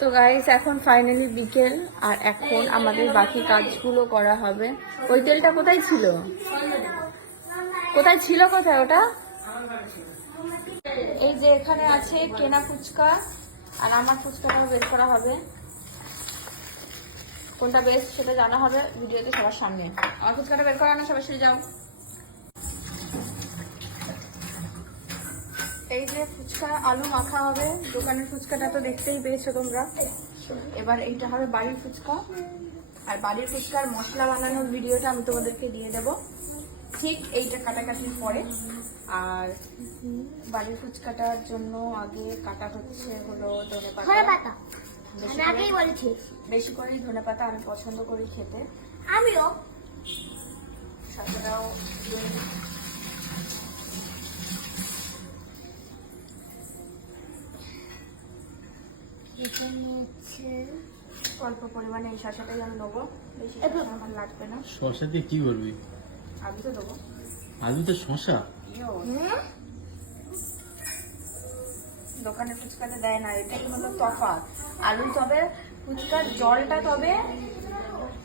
তো গাইস এখন ফাইনালি বিকেল, আর এখন আমাদের বাকি কাজগুলো করা হবে। ওই তেলটা কোথায় ছিল? কোথায় ছিল কোথায় ওটা? এই যে এখানে আছে কেনা ফুচকা, আর আমার ফুচকাটাও বের করা হবে। কোনটা বেস্ট সেটা জানা হবে ভিডিওতে সবার সামনে। আমার ফুচকাটা বের করা না সবার সাথে যাও এই যে ফুচকা আলু মাখা হবে দোকানের ফুচকাটা তো দেখতেই পেয়েছ তোমরা। এবার এইটা হবে বাড়ির ফুচকা। আর বাড়ির ফুচকার মশলা বানানোর ভিডিওটা আমি তোমাদেরকে দিয়ে দেব। ঠিক এইটা কাটাকাটির পরে। আর বাড়ির ফুচকাটার জন্য আগে কাটা হচ্ছে হলো ধনে পাতা আমি আগেই করে- বলেছি। বেশি করেই ধনে পাতা আমি পছন্দ করি খেতে। আমিও। সাথেটাও হচ্ছে অল্প পরিমাণে এই শসাটাই আমি নেব বেশি শসা আমার লাগবে না। শসা দিয়ে কি করবি? আমি তো দেবো। আলু তো শসা দোকানে ফুচকাতে দেয় না এটাই হলো তফাৎ। আলু তবে ফুচকার জলটা তবে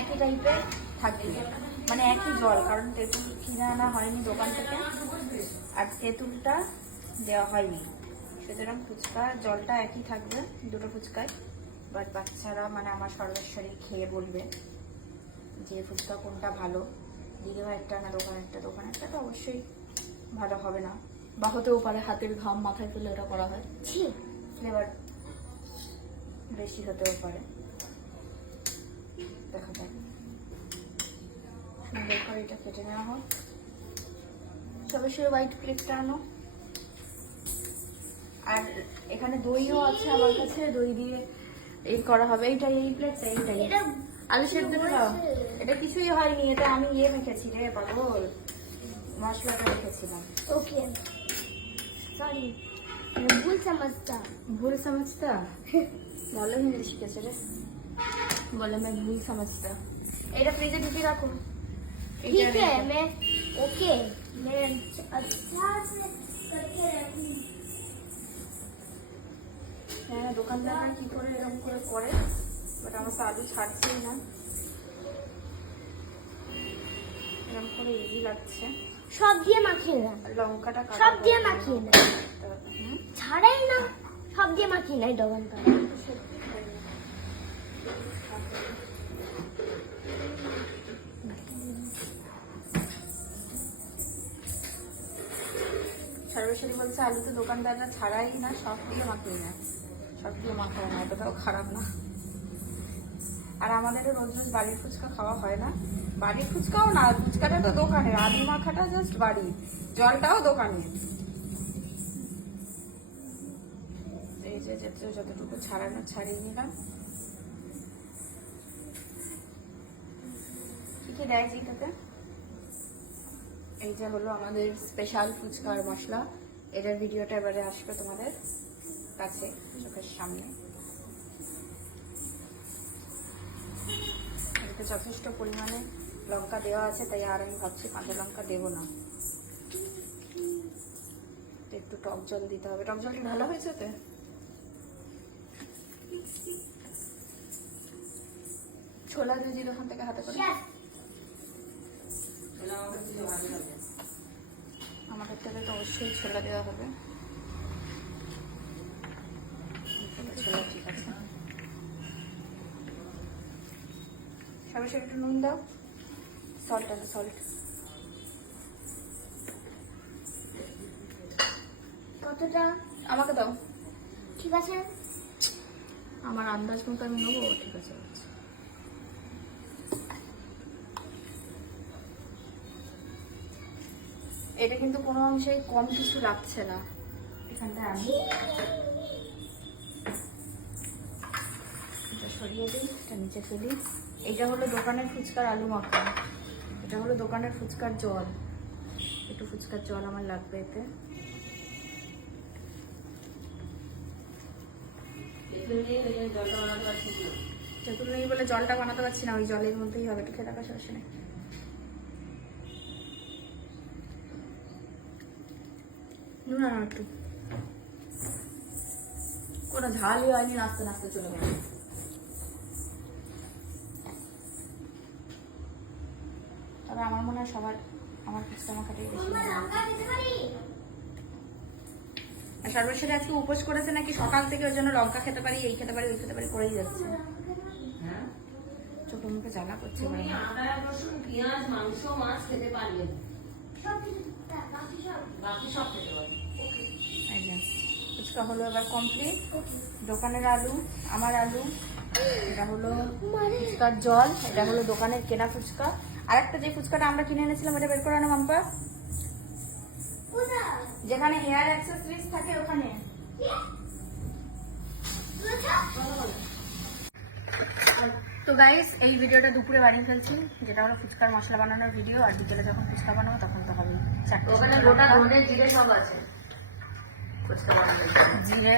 একই টাইপের থাকবে মানে একই জল কারণ তেঁতুল কিনে আনা হয়নি দোকান থেকে। আর তেঁতুলটা দেওয়া হয়নি। সুতরাং ফুচকা জলটা একই থাকবে দুটো ফুচকায়। বাট বাচ্চারা মানে আমার সর্বেশ্বরী খেয়ে বলবে যে ফুচকা কোনটা ভালো। দিদিভাইয়েরটা না দোকানেরটা দোকানেরটা তো অবশ্যই ভালো হবে না। বা হতেও পারে হাতের ঘাম মাথায় ফেলে ওটা করা হয়। ফ্লেভার বেশি হতেও পারে। দেখা যাক। সুন্দর করে এটা কেটে নেওয়া হোক। সবে সবে হোয়াইট প্লেটটা আনো। আর এখানে দইও আছে আমার কাছে দই দিয়ে এই করা হবে এইটাই এই প্লেটটা এইটাই এটা আলু সেদ্ধ দাও এটা কিছুই হয়নি এটা আমি ইয়ে মেখেছি রে পাগল মশলাটা রেখেছিলাম ওকে সরি ভুল সমঝতা ভুল সমঝতা ভালো হিন্দি শিখেছে রে বলে मैं ভুল समझता এটা ফ্রিজে ঢুকে রাখো ठीक है मैं ओके मैं अच्छा से करके रखूंगी হ্যাঁ দোকানদাররা কি করে এরকম করে করে বাট আমার তো আলু ছাড়ছেই না। এরকম করে ইজি লাগছে। সব দিয়ে মাখিয়ে না লঙ্কাটা সব দিয়ে মাখিয়ে হুম? ছাড়াই না। সব দিয়ে মাখিয়ে নেয় দোকানটা সর্বেশ্বরী বলছে আলু তো দোকানদাররা ছাড়াই না সব দিয়ে মাখিয়ে নেয়। সব দিয়ে মাখায় না এতটাও খারাপ না। আর আমাদের রোজ রোজ বাড়ির ফুচকা খাওয়া হয় না। বাড়ির ফুচকাও না, ফুচকাটা তো দোকানের আলু মাখাটা জাস্ট বাড়ি। জলটাও দোকানে। এই যে যতটুকু ছাড়ানো ছাড়িয়ে নিলাম। কি দেয় জিটাতে এই যে হলো আমাদের স্পেশাল ফুচকার মশলা। এটার ভিডিওটা এবারে আসবে তোমাদের। কাছে চোখের সামনে। এতে যথেষ্ট পরিমাণে লঙ্কা দেওয়া আছে তাই আর আমি ভাবছি কাঁচা লঙ্কা দেবো না। একটু টক জল দিতে হবে। টক জলটা ভালো হয়েছে তো ছোলা ভেজি ওখান থেকে হাতে করে আমাদের থেকে তো অবশ্যই ছোলা দেওয়া হবে। সবাই একটু নুন দাও। সল্ট আছে সল্ট কতটা? আমাকে দাও। ঠিক আছে। আমার আন্দাজ মতো আমি নেব ঠিক আছে। এটা কিন্তু কোনো অংশে কম কিছু লাগছে না। এখানটায় আমি এটা সরিয়ে দিই এটা নিচে ফেলি। এটা হলো দোকানের ফুচকার আলু মাখা। এটা হলো দোকানের ফুচকার জল। একটু ফুচকার জল আমার লাগবে এতে। তেঁতুল নেই বলে জলটা বানাতে পারছি না। ওই জলের মধ্যেই হবে একটু খেতে পাশে নেই নুন আনো একটু। কোনো ঝালই হয়নি নাচতে নাচতে চলে গেল তবে আমার মনে হয় সবার আমার মাখাটাই বেশি ভালো লাগে। আর সর্বশেষ আজকে উপোস করেছে নাকি সকাল থেকে ওই জন্য লঙ্কা খেতে পারি এই খেতে পারি ওই খেতে পারি করেই যাচ্ছে। চোখে মুখে জ্বালা করছে। আদা রসুন পেঁয়াজ মাংস মাছ খেতে পারলেন বাকি সব খেতে পারবেন ফুচকা হলো এবার কমপ্লিট দোকানের আলু আমার আলু এটা হলো ফুচকার জল এটা হলো দোকানের কেনা ফুচকা। আর একটা যে ফুচকাটা আমরা কিনে এনেছিলাম এটা বের করে আনো মাম্পা। যেখানে হেয়ার অ্যাক্সেসরিজ থাকে ওখানে। তো গাইস এই ভিডিওটা দুপুরে বানিয়ে ফেলছি যেটা হলো ফুচকার মশলা বানানোর ভিডিও আর বিকেলে যখন ফুচকা বানাবো তখন তো হবে ওখানে গোটা ধনে জিরে সব আছে। ফুচকা বানানোর জিরে।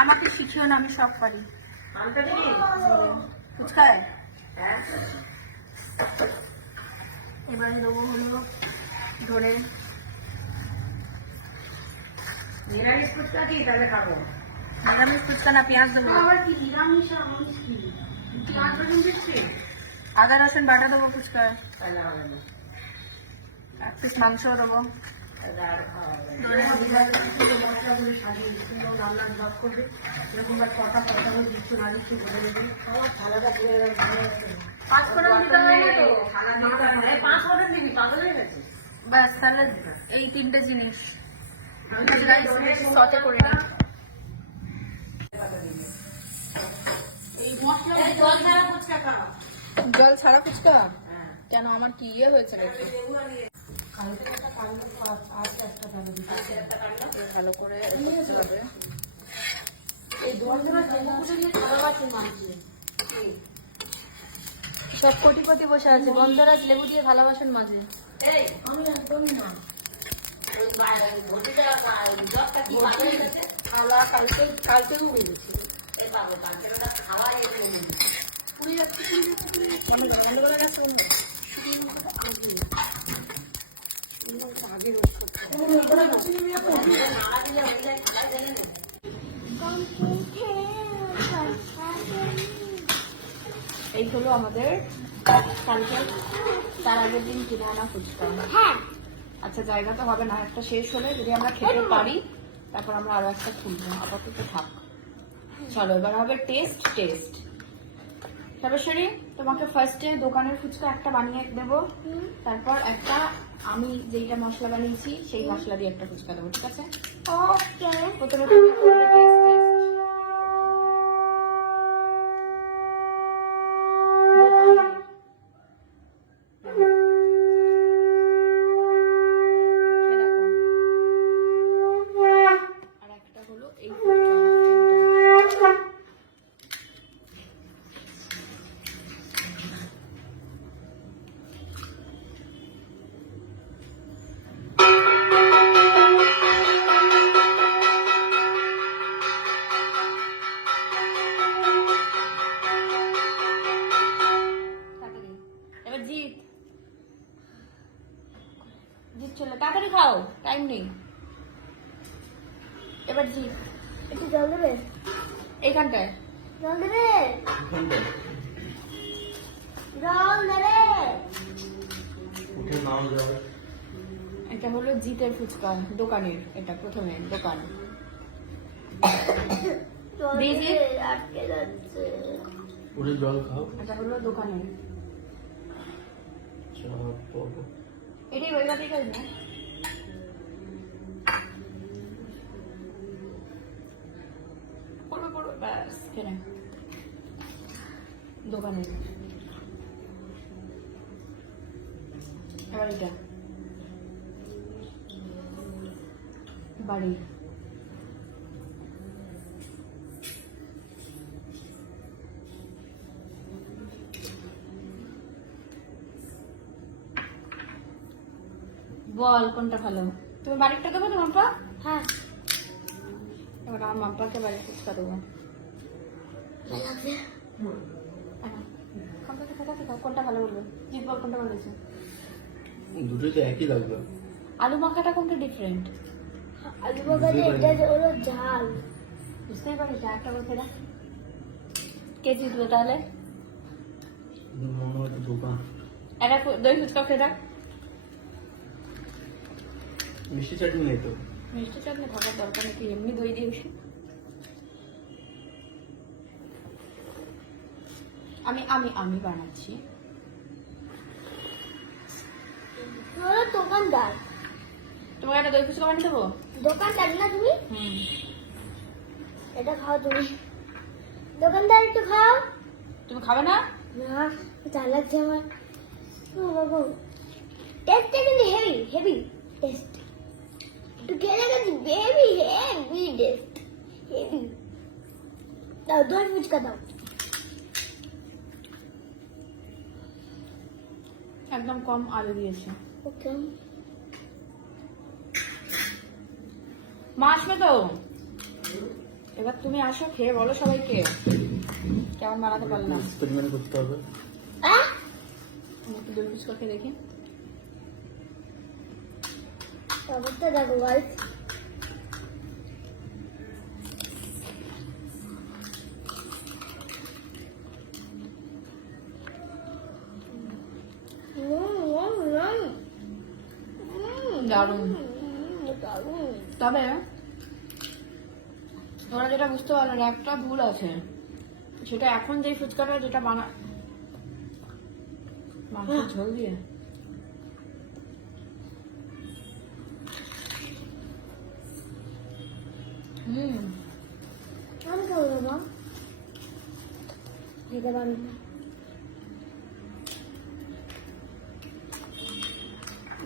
আমাকে শিখিও না আমি সব পারি। ফুচকায়? এবারে দেবো হলো ধরে নিরামিষ ফুচকা কি? তাহলে খাব। নিরামিষ ফুচকা না পেঁয়াজ দেবো? আবার কি? নিরামিষ আমিষ কি? আদা রসুন বাটা দেবো ফুচকায়। এক পিস মাংস দেবো। ব্যাস তাহলে এই তিনটে জিনিস জল ছাড়া ফুচকা? কেন? আমার কি ইয়ে হয়েছে ভালো করে সব কোটিপতি বসে আছে গন্ধরাজ লেবু দিয়ে থালা বাসন মাঝে আমি না। থালা কালকে এই হলো আমাদের কালকে তার আগের দিন কিনে আনা ফুচকা। হ্যাঁ। আচ্ছা জায়গা তো হবে না একটা শেষ হলে যদি আমরা খেতে পারি তারপর আমরা আরও একটা খুলবো। আপাতত থাক। চলো এবার হবে টেস্ট টেস্ট সর্বেশ্বরী তোমাকে ফার্স্টে দোকানের ফুচকা একটা বানিয়ে দেবো। তারপর একটা আমি যেইটা মশলা বানিয়েছি সেই মশলা দিয়ে একটা ফুচকা দেবো ঠিক আছে? ওকে প্রথমে জল এটা হলো জিতের ফুচকা দোকানের এটা প্রথমে দোকান। দিয়ে আটকে যাচ্ছে। ওরে জল খাও। এটা হলো দোকানের। চাপ এটাই ওই বাড়ি খাই না? কেনা দোকানের এবার এটা বাড়ি বল কোনটা ভালো? তুমি বাড়িটা দেবো তো মাম্পা? হ্যাঁ। এবার আমার মাম্পাকে বাড়ি ফুচকা দেবো। কোনটা কোনটা ভালো বলবে? বল কোনটা ভালো হয়েছে? দুটোই তো একই লাগবে আলু মাখাটা কোনটা ডিফারেন্ট আলু বাগানে এটা হলো ঝাল। বুঝতেই একটা করে ফেরা কে জিতবে তাহলে? একটা দই ফুচকা ফেরা মিষ্টি চাটনি নেই তো? মিষ্টি চাটনি থাকার দরকার নেই এমনি দই দিয়েছি আমি আমি আমি বানাচ্ছি। হলো দোকানদার। তোমাকে একটা দই ফুচকা বানিয়ে দেবো? দোকানদার না তুমি? এটা খাও তুমি। দোকানদার একটু খাও। তুমি খাবে না? না যা লাগছে আমার বাবু। টেস্টটা কিন্তু হেভি হেভি টেস্ট একটু খেলে গেছি বেবি হেভি টেস্ট হেভি দাও দই ফুচকা দাও। একদম কম আলু দিয়েছি। ওকে। মা আসবে তো? এবার তুমি আসো খেয়ে বলো সবাইকে। কেমন বানাতে পারলাম? এক্সপেরিমেন্ট করতে হবে। আহ আমি একটু দই ফুচকা খেয়ে দেখি। অবস্থা দেখো গাইস দারুণ। তবে ওরা যেটা বুঝতে পারল না একটা ভুল আছে। সেটা এখন যে ফুচকাটা যেটা বানা মাংস ঝোল দিয়ে। হুম। আমি খাব মা খেতে পারি না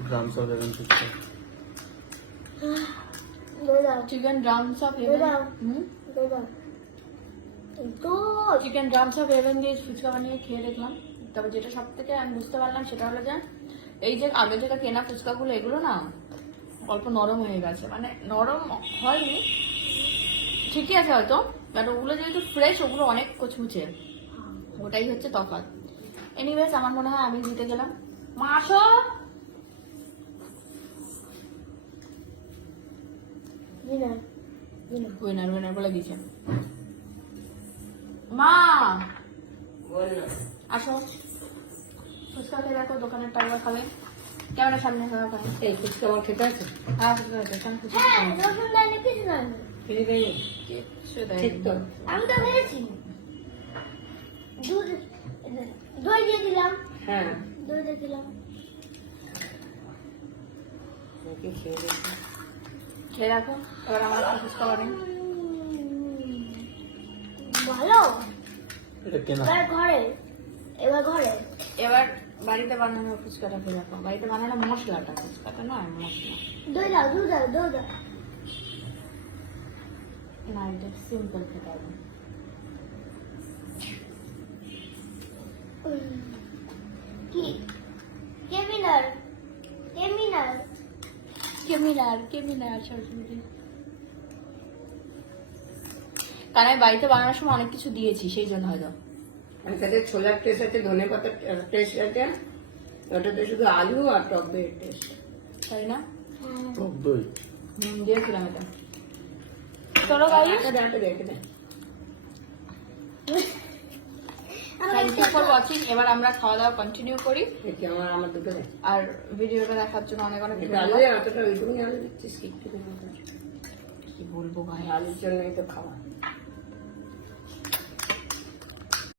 অফ হেভেন ফুচকা দই দাও চিকেন ড্রামস অফ দই দাও হুম? দই দাও তো চিকেন ড্রামস অফ হেভেন দিয়ে ফুচকা বানিয়ে খেয়ে দেখলাম। তবে যেটা সব থেকে আমি বুঝতে পারলাম সেটা হলো যে এই যে আগে যেটা কেনা ফুচকাগুলো এগুলো না অল্প নরম হয়ে গেছে। মানে নরম হয়নি। ঠিকই আছে হয়তো। বাট ওগুলো যেহেতু ফ্রেশ ওগুলো অনেক কচমুচে ওটাই হচ্ছে তফাৎ। এনিওয়েজ আমার মনে হয় আমি জিতে গেলাম। মা উইনার উইনার বলে দিয়েছে মা আসো ফুচকা খেয়ে দেখো দোকানের টাইগার খাবে ক্যামেরার সামনে খাওয়া খাবে এই ফুচকা আমার খেতে আছে হ্যাঁ ফুচকা খেতে চান ফুচকা ঠিক তো আমি তো খেয়েছি দুধ দই দিয়ে দিলাম হ্যাঁ দই দিয়ে দিলাম ওকে খেয়ে খেয়ে রাখো এবার আমার ফুচকা বানাই ভালো? এবার ঘরে এবার ঘরে। এবার বাড়িতে বানানো ফুচকাটা খেয়ে রাখো। বাড়িতে বানানো মশলাটা ফুচকাটা না মশলা। দই দাও দুধ দাও দই দাও। না এটা সিম্পল খেতে হবে। কি? কেমিনার কেমিনার কেমিনার সরস্বতী কারণ আমি বাড়িতে বানানোর সময় অনেক কিছু দিয়েছি সেই জন্য হয়তো। আর ছোলার টেস্ট আছে ধনে পাতার টেস্ট আছে ওটাতে শুধু আলু আর টক দইয়ের টেস্ট তাই না? টক দই। হুম দিয়েছিলাম এটা। চলো গাই একটা দে, একটা দে, দে। থ্যাংক ইউ ফর ওয়াচিং এবার আমরা খাওয়া দাওয়া কন্টিনিউ করি দেখি আমার আমার দুটো আর ভিডিওটা দেখার জন্য অনেক অনেক ধন্যবাদ। কি বলব ভাই? আলুর জন্যই তো খাওয়া।